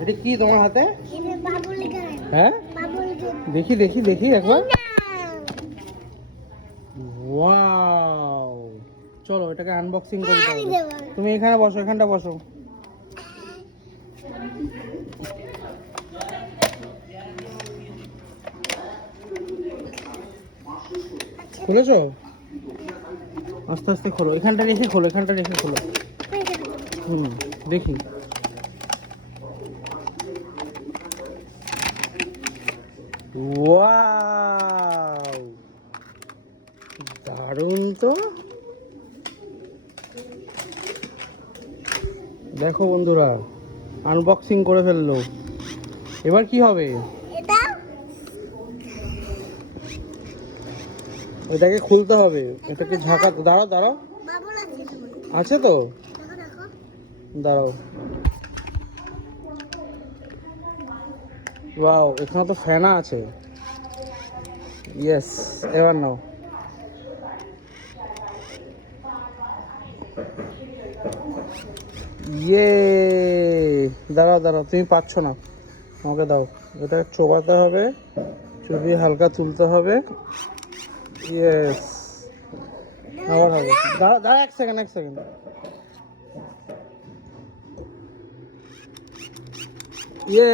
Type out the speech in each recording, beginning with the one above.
এটা কি তোমার হাতে? হ্যাঁ দেখি দেখি দেখি একবার। ওয়াও, চলো এটাকে আনবক্সিং করি তাহলে। তুমি এখানে বসো, এখানটা বসো। খুলেছো? আস্তে আস্তে খোলো, এখানটা রেখে খোলো, এখানটা রেখে খোলো। দেখি। ওয়াও, দারুণ তো। দেখো বন্ধুরা, আনবক্সিং করে ফেললো। এবার কি হবে? এটাকে খুলতে হবে, এটাকে ঝাঁকা। দাঁড়াও দাঁড়াও, আছে তো, দাঁড়াও। ওয়াও, এখানে তো ফ্যানা আছে। ইয়েস, এবার নাও। ইয়ে, দাঁড়াও দাঁড়াও, তুমি পাচ্ছ না, আমাকে দাও। এটা চোবাতে হবে, চুবি হালকা তুলতে হবে। ইয়েস, আবার হবে। দাঁড়া দাঁড়া, এক সেকেন্ড এক সেকেন্ড। ইয়ে,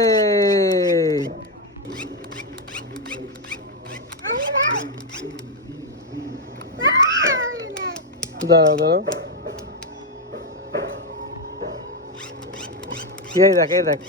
দাঁড়াও দাঁড়াও। এই দেখ, এই দেখ।